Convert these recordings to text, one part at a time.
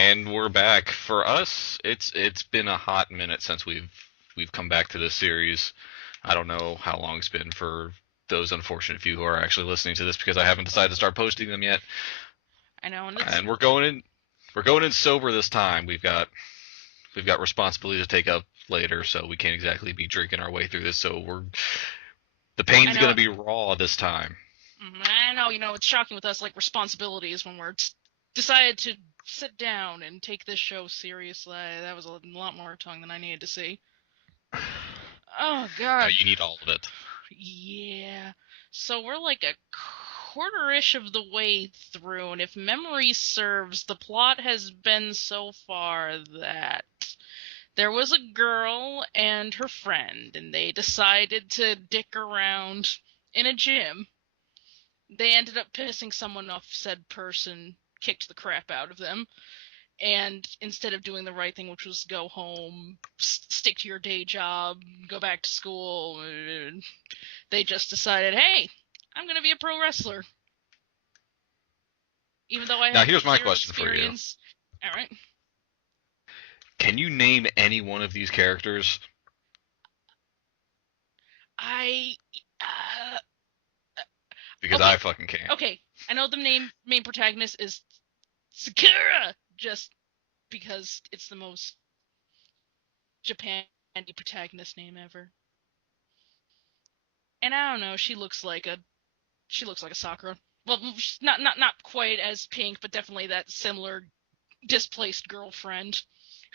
And we're back. For us, it's been a hot minute since we've come back to this series. I don't know how long it's been for those unfortunate few who are actually listening to this because I haven't decided to start posting them yet. I know, and it's And we're going in sober this time. We've got responsibility to take up later, so we can't exactly be drinking our way through this. So the I pain's know, gonna be raw this time. I know, it's shocking with us, like, responsibilities when we're decided to sit down and take this show seriously. That was a lot more tongue than I needed to see. Oh, God. You need all of it. Yeah. So we're like a quarter-ish of the way through, and if memory serves, the plot has been so far that there was a girl and her friend, and they decided to dick around in a gym. They ended up pissing someone off. Said person kicked the crap out of them, and instead of doing the right thing, which was go home, stick to your day job, go back to school, they just decided, hey, I'm going to be a pro wrestler. Even though I Now have here's my zero question for you. experience. All right. Can you name any one of these characters? I. Uh, Because okay. I fucking can't. Okay. I know the main protagonist is Sakura, just because it's the most Japan protagonist name ever. And I don't know, she looks like a Sakura. Well, not quite as pink, but definitely that similar displaced girlfriend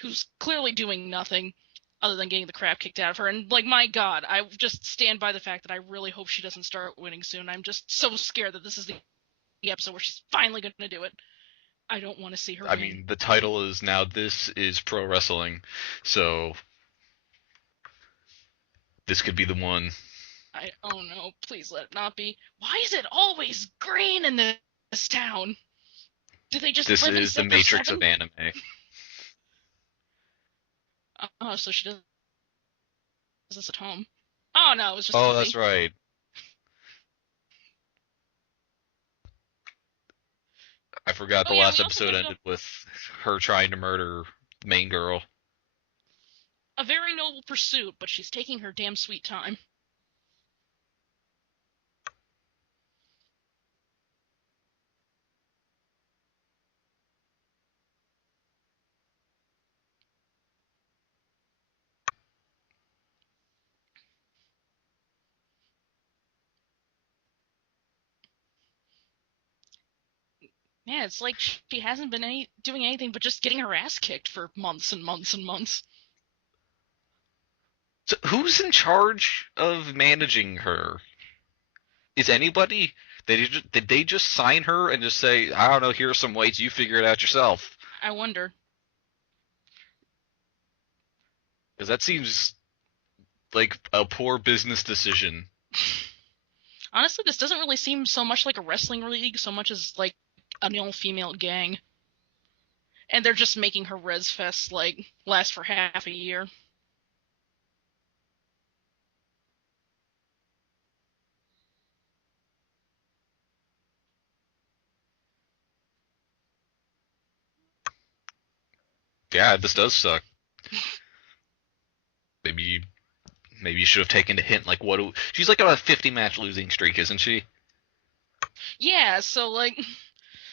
who's clearly doing nothing other than getting the crap kicked out of her. And, like, my God, I just stand by the fact that I really hope she doesn't start winning soon. I'm just so scared that this is the episode where she's finally going to do it. I don't want to see her I win. mean, the title is now This is Pro Wrestling, so this could be the one. Oh no, please let it not be. Why is it always green in this town? Do they just This live in is the Sector Matrix 7? of anime. Oh, so she does this at home. Oh no, it was just a Oh, movie. that's right. I forgot Oh the yeah, last we also episode get ended with her trying to murder the main girl. a very noble pursuit, but she's taking her damn sweet time. Yeah, it's like she hasn't been doing anything but just getting her ass kicked for months and months and months. So who's in charge of managing her? Is anybody? Did they just sign her and just say, I don't know, here's some weights, you figure it out yourself? I wonder. Because that seems like a poor business decision. Honestly, this doesn't really seem so much like a wrestling league, so much as like an all-female gang. And they're just making her Res Fest, like, last for half a year. Yeah, this does suck. Maybe maybe you should have taken a hint. Like, she's like on a 50 match losing streak, isn't she? Yeah, so, like,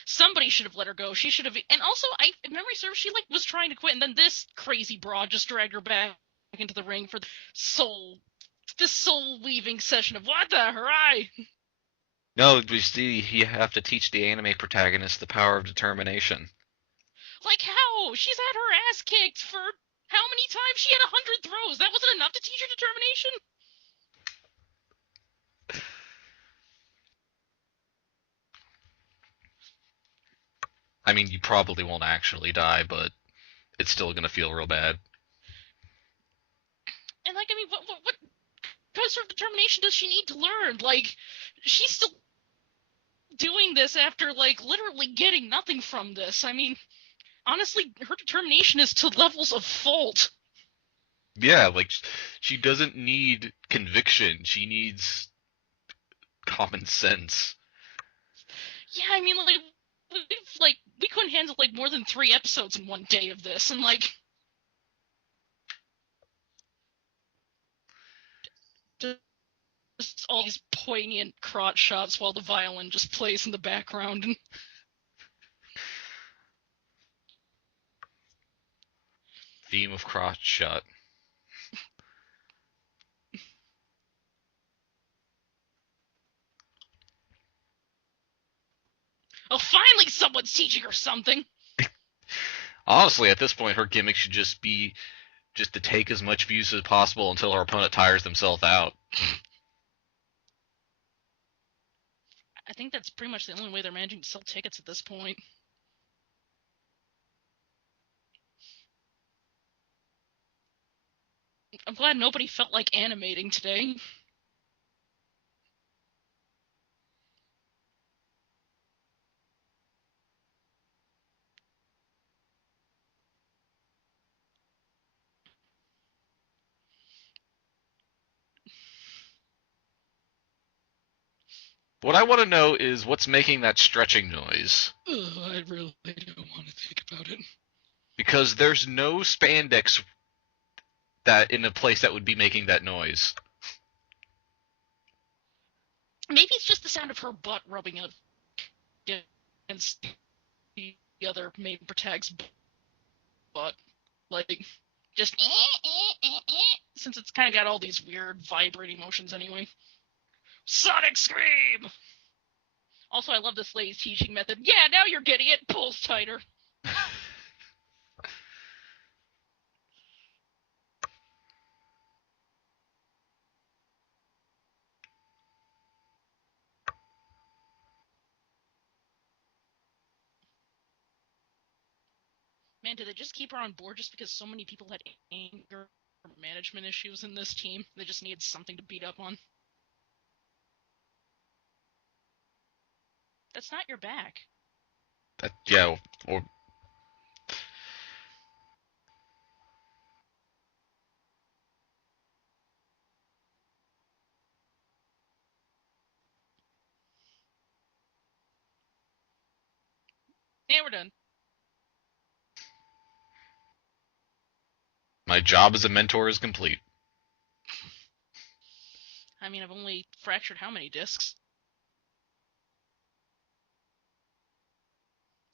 somebody should have let her go. She should have. And also, if memory serves, she, like, was trying to quit, and then this crazy broad just dragged her back into the ring for this soul leaving session of what the hooray! No, you see, you have to teach the anime protagonist the power of determination. Like, how? She's had her ass kicked for how many times? She had 100 throws. That wasn't enough to teach her determination? I mean, you probably won't actually die, but it's still gonna feel real bad. And, like, I mean, what sort of determination does she need to learn? Like, she's still doing this after, like, literally getting nothing from this. I mean, honestly, her determination is to levels of fault. Yeah, like she doesn't need conviction. She needs common sense. Yeah, I mean, like, we've, like, we couldn't handle like more than 3 episodes in one day of this, and like just all these poignant crotch shots while the violin just plays in the background. And Theme of crotch shot. oh, finally someone's teaching her something. Honestly, at this point, her gimmick should just be just to take as much abuse as possible until her opponent tires themselves out. I think that's pretty much the only way they're managing to sell tickets at this point. I'm glad nobody felt like animating today. What I want to know is what's making that stretching noise. Ugh, I really don't want to think about it. Because there's no spandex that in a place that would be making that noise. Maybe it's just the sound of her butt rubbing up against the other main protag's butt. Like, just since it's kind of got all these weird vibrating motions anyway. Sonic Scream! Also, I love this lady's teaching method. Yeah, now you're getting it. Pulls tighter. Man, did they just keep her on board just because so many people had anger management issues in this team? They just needed something to beat up on. That's not your back. Yeah, or Yeah, we're done. my job as a mentor is complete. I mean, I've only fractured how many discs?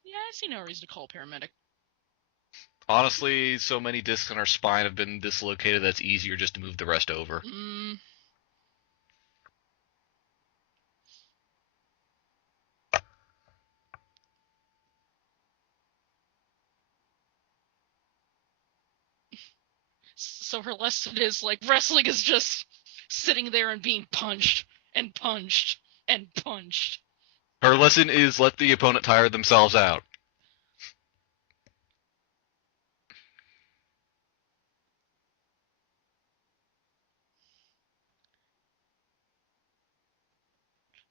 Yeah, I see no reason to call a paramedic. Honestly, so many discs in our spine have been dislocated that's easier just to move the rest over. So her lesson is like wrestling is just sitting there and being punched and punched and punched. Her lesson is let the opponent tire themselves out.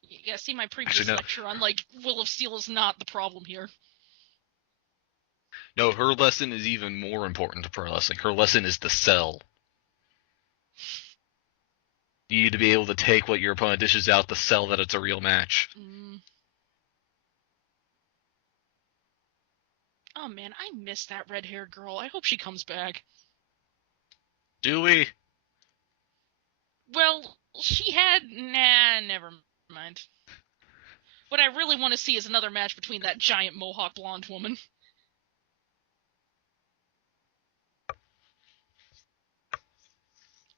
You gotta see my previous lecture on like Will of Steel is not the problem here. No, her lesson is even more important to pro wrestling. Her lesson is to sell. You need to be able to take what your opponent dishes out to sell that it's a real match. Oh man, I miss that red-haired girl. I hope she comes back. Do we? Well, she had... Nah, never mind. What I really want to see is another match between that giant mohawk blonde woman.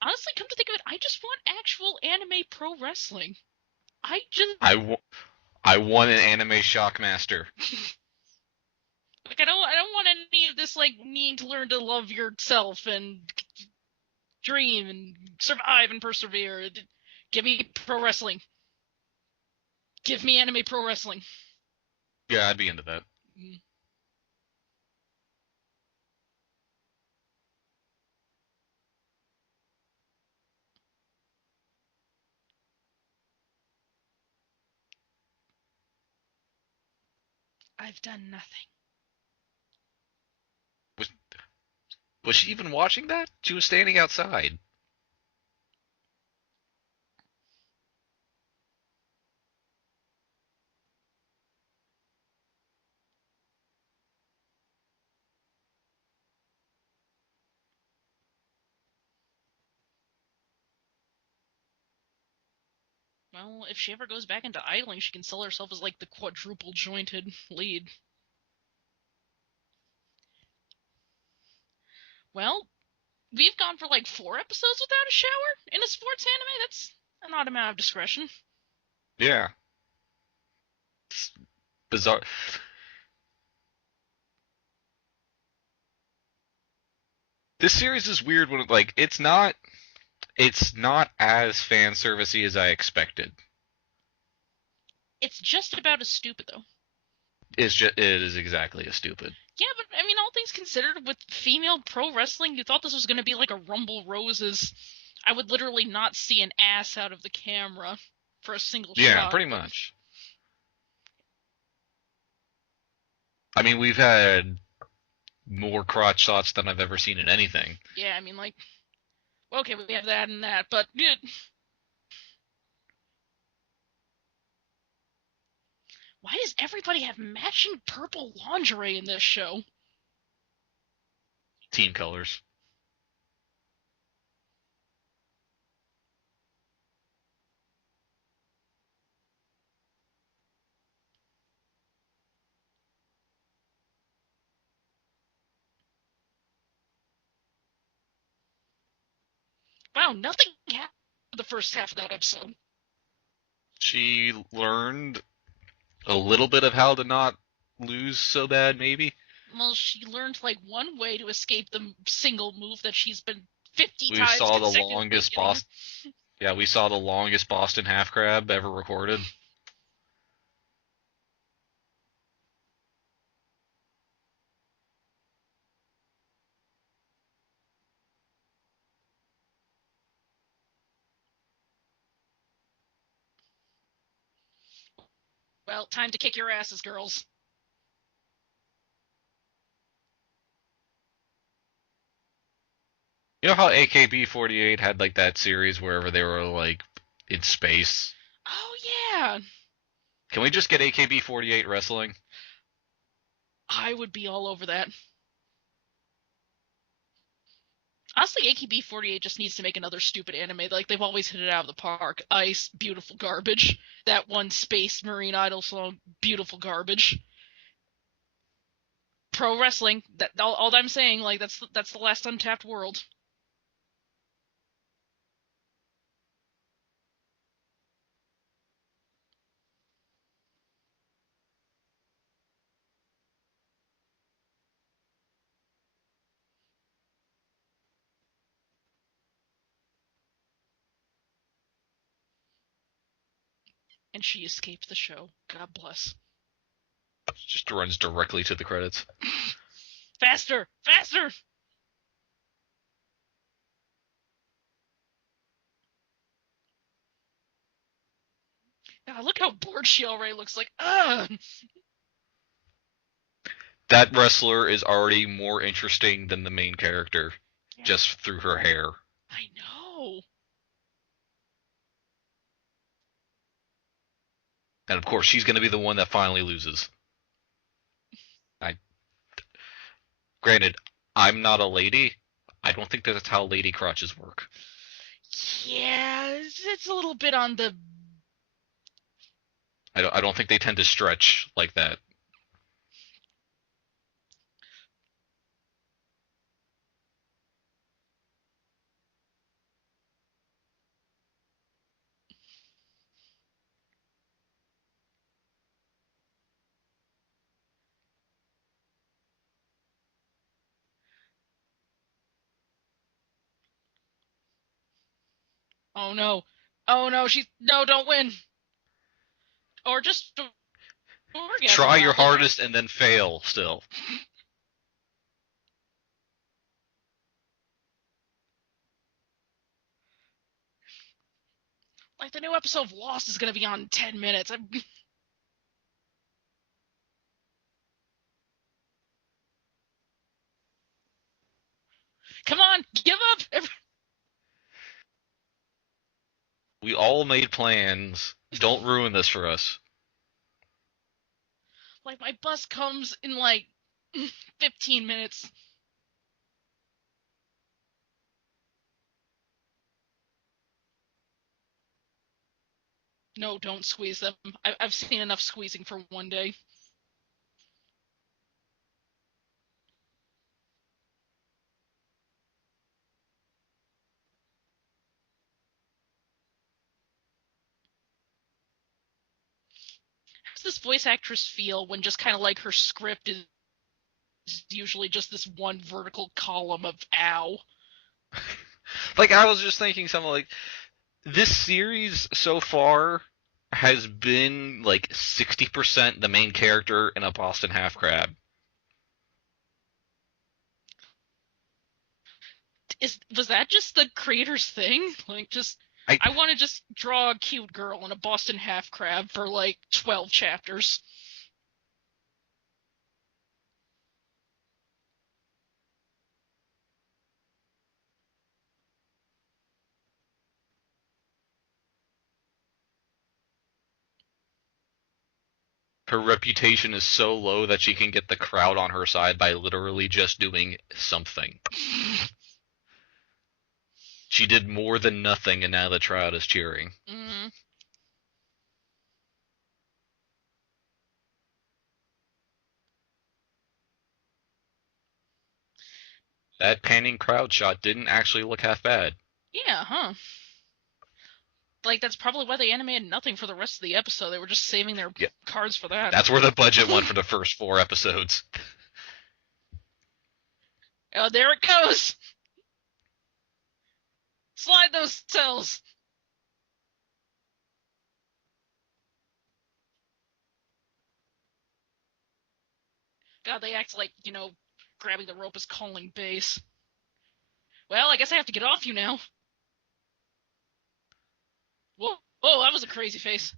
Honestly, come to think of it, I just want actual anime pro wrestling. I want an anime Shockmaster. Like, I don't want any of this, like, needing to learn to love yourself and dream and survive and persevere. Give me pro wrestling. Give me anime pro wrestling. Yeah, I'd be into that. I've done nothing. Was she even watching that? She was standing outside. Well, if she ever goes back into idling, she can sell herself as, like, the quadruple jointed lead. Well, we've gone for, like, 4 episodes without a shower in a sports anime? That's an odd amount of discretion. Yeah. It's bizarre. This series is weird when like it's not as fan servicey as I expected. It's just about as stupid, though. It is exactly as stupid. Yeah, but I mean, all things considered, with female pro wrestling, you thought this was going to be like a Rumble Roses. I would literally not see an ass out of the camera for a single shot. Yeah, pretty much. I mean, we've had more crotch shots than I've ever seen in anything. Yeah, I mean, like, okay, we have that and that, but why does everybody have matching purple lingerie in this show? Team colors. Wow, nothing happened for the first half of that episode. She learned a little bit of how to not lose so bad, maybe. Well, she learned like one way to escape the single move that she's been 50 We times saw the consecutively longest getting. Boston. Yeah, we saw the longest Boston half crab ever recorded. Well, time to kick your asses, girls. You know how AKB48 had like that series wherever they were like in space? Oh yeah, Can we just get AKB48 wrestling? I would be all over that. Honestly, AKB48 just needs to make another stupid anime. Like, they've always hit it out of the park. Ice, beautiful garbage. That one Space Marine Idol song, beautiful garbage. Pro wrestling, that all I'm saying, like, that's the last untapped world. And she escaped the show. God bless. Just runs directly to the credits. Faster! Faster! God, look how bored she already looks like. Ugh! That wrestler is already more interesting than the main character, Yeah, just through her hair. I know. And of course, she's going to be the one that finally loses. Granted, I'm not a lady. I don't think that's how lady crotches work. Yeah, it's a little bit on the. I don't think they tend to stretch like that. Oh no. Oh no, no, don't win. Or just orgasm. Try your hardest and then fail still. Like, the new episode of Lost is gonna be on in 10 minutes. Come on, give up! We all made plans. Don't ruin this for us. Like, my bus comes in like 15 minutes. No, don't squeeze them. I've seen enough squeezing for one day. How does this voice actress feel when just kind of like her script is usually just this one vertical column of ow? Like, I was just thinking something like, this series so far has been like 60% the main character in a Boston half crab. Was that just the creator's thing? Like, just I I want to just draw a cute girl in a Boston half crab for like 12 chapters. Her reputation is so low that she can get the crowd on her side by literally just doing something. She did more than nothing, and now the crowd is cheering. Mm. That panning crowd shot didn't actually look half bad. Yeah, huh? Like, that's probably why they animated nothing for the rest of the episode. They were just saving their Yeah, cards for that. that's where the budget went for the first 4 episodes. Oh, there it goes! Slide those cells! God, they act like, grabbing the rope is calling base. Well, I guess I have to get off you now. Whoa, that was a crazy face.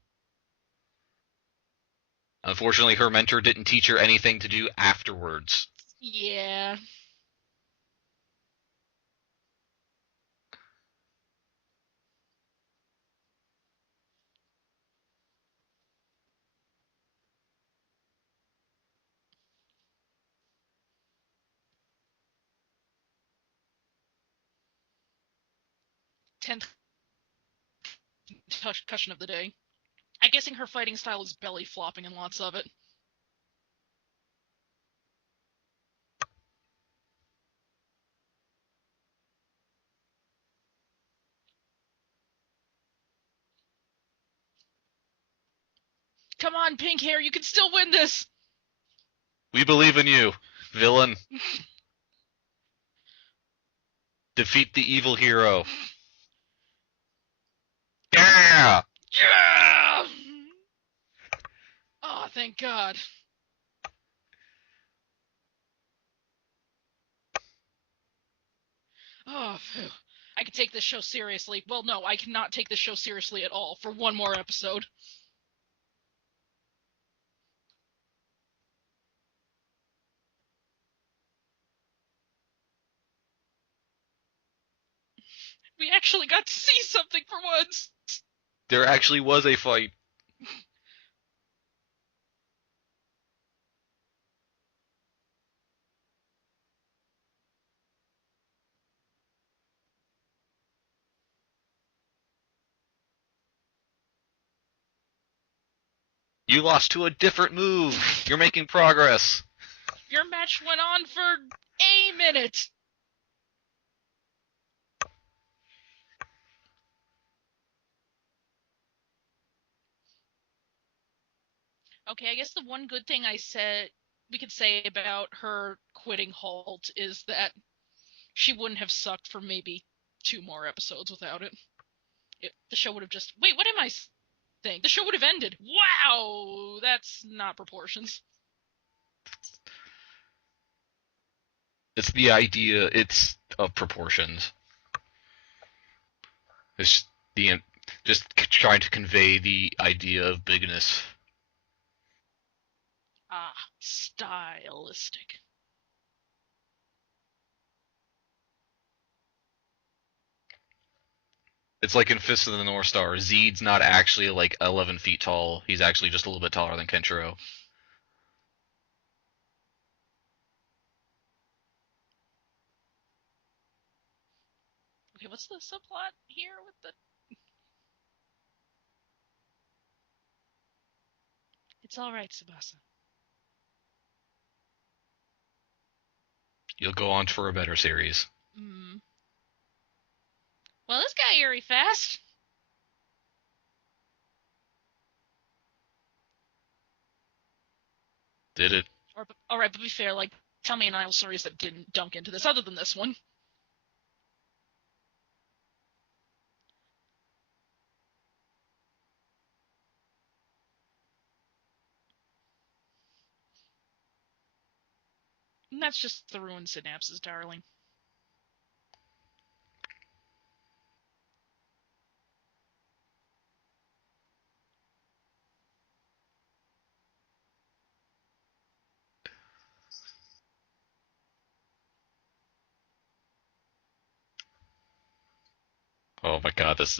Unfortunately, her mentor didn't teach her anything to do afterwards. Yeah. Tenth concussion of the day. I'm guessing her fighting style is belly flopping and lots of it. Come on, pink hair, you can still win this! We believe in you, villain. Defeat the evil hero. Yeah! Yeah! Oh, thank God. Oh, phew. I can take this show seriously. Well, no, I cannot take this show seriously at all for one more episode. We actually got to see something for once. There actually was a fight. You lost to a different move. You're making progress. Your match went on for a minute. Okay, I guess the one good thing we could say about her quitting Halt is that she wouldn't have sucked for maybe 2 more episodes without it. The show would have just... Wait, what am I saying? The show would have ended. Wow! That's not proportions. It's the idea. It's of proportions. It's just trying to convey the idea of bigness. Ah, stylistic. It's like in Fist of the North Star. Zeed's not actually like 11 feet tall. He's actually just a little bit taller than Kenshiro. Okay, what's the subplot here with the... It's all right, Tsubasa. You'll go on for a better series. Mm. Well, this got eerie fast. Did it? All right, but be fair, like, tell me an idol series that didn't dunk into this, other than this one. And that's just the ruined synapses, darling. Oh my god, this.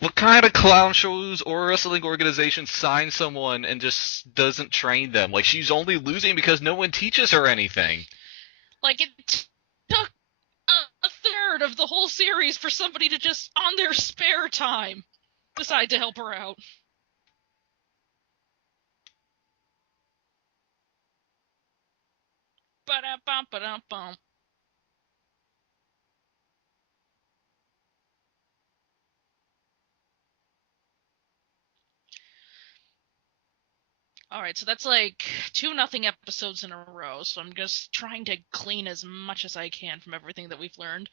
What kind of clown shows or wrestling organization signs someone and just doesn't train them? Like, she's only losing because no one teaches her anything. Like, it took a third of the whole series for somebody to just, on their spare time, decide to help her out. Ba-da-bum. All right, so that's like 2-0 episodes in a row. So I'm just trying to glean as much as I can from everything that we've learned.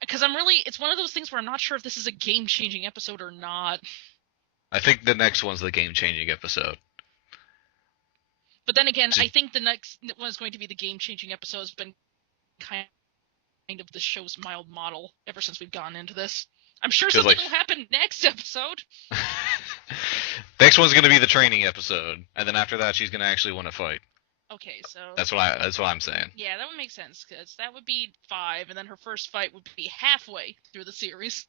Because it's one of those things where I'm not sure if this is a game-changing episode or not. I think the next one's the game-changing episode. But then again, I think the next one is going to be the game-changing episode. Has been kind of the show's mild model ever since we've gotten into this. I'm sure something will happen next episode. Next one's going to be the training episode, and then after that, she's going to actually want to fight. Okay, so that's what I'm saying. Yeah, that would make sense, because that would be 5, and then her first fight would be halfway through the series.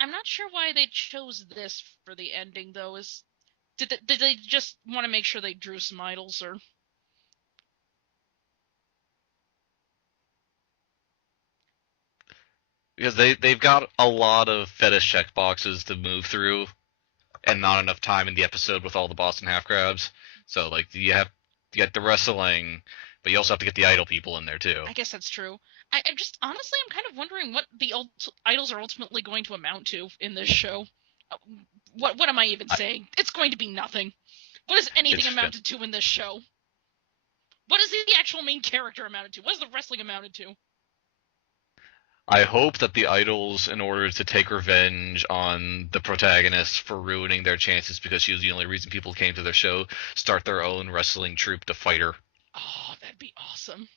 I'm not sure why they chose this for the ending, though. Did they just want to make sure they drew some idols, or? Because they've got a lot of fetish checkboxes to move through, and not enough time in the episode with all the Boston half crabs. So like you have to get the wrestling, but you also have to get the idol people in there too. I guess that's true. I'm just honestly, I'm kind of wondering what the idols are ultimately going to amount to in this show. What am I even saying? It's going to be nothing. What is anything amounted to in this show? What is the actual main character amounted to? What is the wrestling amounted to? I hope that the idols, in order to take revenge on the protagonist for ruining their chances because she was the only reason people came to their show, start their own wrestling troupe to fight her. Oh, that'd be awesome.